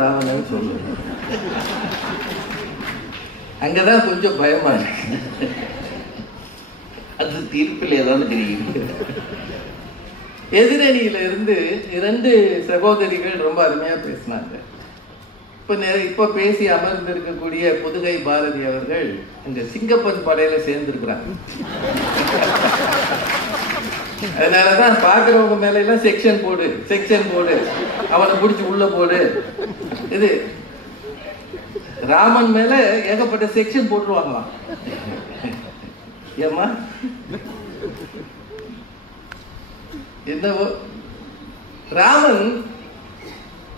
ராவணன் சொல்லு. அங்கதான் கொஞ்சம் பயமா இருக்கு. அது தீர்ப்பில் ஏதாவது தெரியும். எதிரணியில இருந்து 2 சகோதரிகள் ரொம்ப அருமையா பேசினாங்க. இப்ப பேசி அமர்ந்திருக்கக்கூடிய புதுகை பாரதி அவர்கள் இந்த சிங்கப்பன் படையில சேர்ந்திருக்கிறாங்க. அதனாலதான் பாக்குறவங்க மேல எல்லாம் செக்ஷன் போடு, அவனை பிடிச்சி உள்ள போடு. இது ராமன் மேல ஏகப்பட்ட செக்ஷன் போட்டுருவாங்களாம். ஏமா என்னவோ ராமன்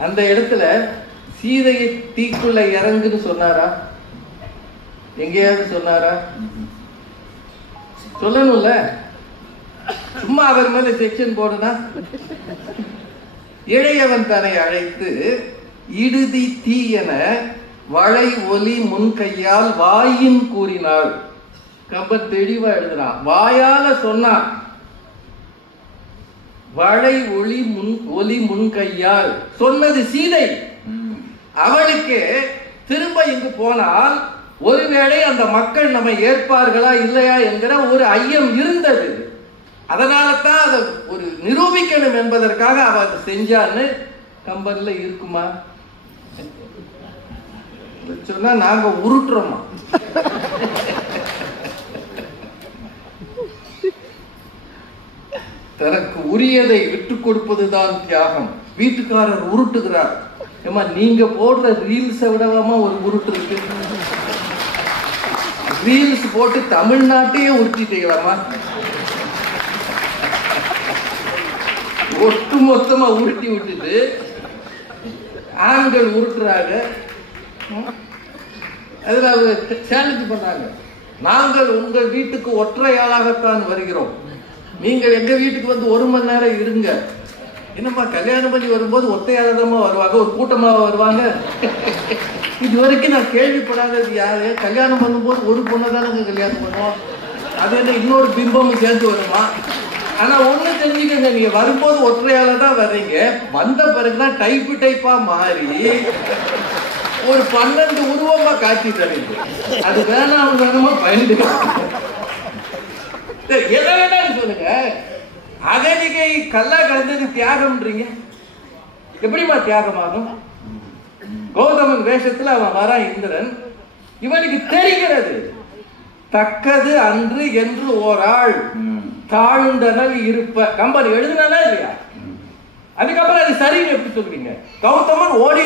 அந்த இடத்துல சீதையை தீக்குள்ள இறங்குன்னு சொன்னாரா? எங்கேயாவது சொன்னாரா? சொல்லணும்ல. சும்மா அவர் மேல செக்ஷன் போடுனா இளையவன் தன்னை அழைத்து இடுதி தீ என வளை ஒலி முன் கையால் வாயின் கூறினாள். கம்பன் தெளிவா எழுதுறான். வாயால சொன்னான். வளை ஒலி முன் கையால் சொன்னது சீதை. அவளுக்கு திரும்ப இங்கு போனால் ஒருவேளை அந்த மக்கள் நம்ம ஏற்பார்களா இல்லையா என்கிற ஒரு ஐயம் இருந்தது. அதனால தான் அதை ஒரு நிரூபிக்கணும் என்பதற்காக அவ அதை செஞ்சான்னு கம்பன்ல இருக்குமா? சொன்னா நாங்க உருட்டுறோமா? தனக்கு உரியதை விட்டுக் கொடுப்பதுதான் தியாகம். வீட்டுக்காரர் உருட்டுகிறார். ஏமா நீங்க போடுற ரீல்ஸை விடவாமா ஒரு உருட்டு இருக்கு. ரீல்ஸ் போட்டு தமிழ்நாட்டையே உருட்டிட்டீங்களாமா? ஒட்டு மொத்தமா உருட்டி விட்டுட்டு ஆண்கள் உருட்டுறாங்க. அதுல அவர் சேலஞ்ச் பண்ணாங்க. நாங்கள் உங்கள் வீட்டுக்கு ஒற்றையாளாகத்தான் வருகிறோம். நீங்கள் எங்க வீட்டுக்கு வந்து 1 மணி நேரம் இருங்க. என்னம்மா கல்யாணம் பண்ணி வரும்போது ஒத்தையாளமா வருவாங்க, ஒரு கூட்டமாக வருவாங்க. இது வரைக்கும் நான் கேள்விப்படாதது யாரு? கல்யாணம் பண்ணும்போது ஒரு பொண்ணை தானே கல்யாணம் பண்ணுவோம். அது என்ன இன்னொரு பிம்பமும் சேர்ந்து வருமா? ஆனா ஒண்ணு தெரிஞ்சுக்கங்க, நீங்க வரும்போது ஒற்றையால தான் வர்றீங்க. வந்த பிறகுதான் டைப்பா மாறி ஒரு 12 உருவமா காட்சி தருது. அது வேணாமா பயந்து எதை வேணாலும் சொல்லுங்க. அகதிகை கல்லா கலந்தது தியாகம்ன்றீங்க. எப்படிமா தியாகம் ஆகும்? கௌதமன் வேஷத்துல அவன் வரான் இந்திரன். இவனுக்கு தெரிகிறது தக்கது அன்று என்று ஓராள் தாழ்ந்தனல் இருப்ப. கம்பன் எழுதுனானா இல்லையா? அதுக்கப்புறம் அது சரின்னு எப்படி சொல்றீங்க? கௌதமன் ஓடி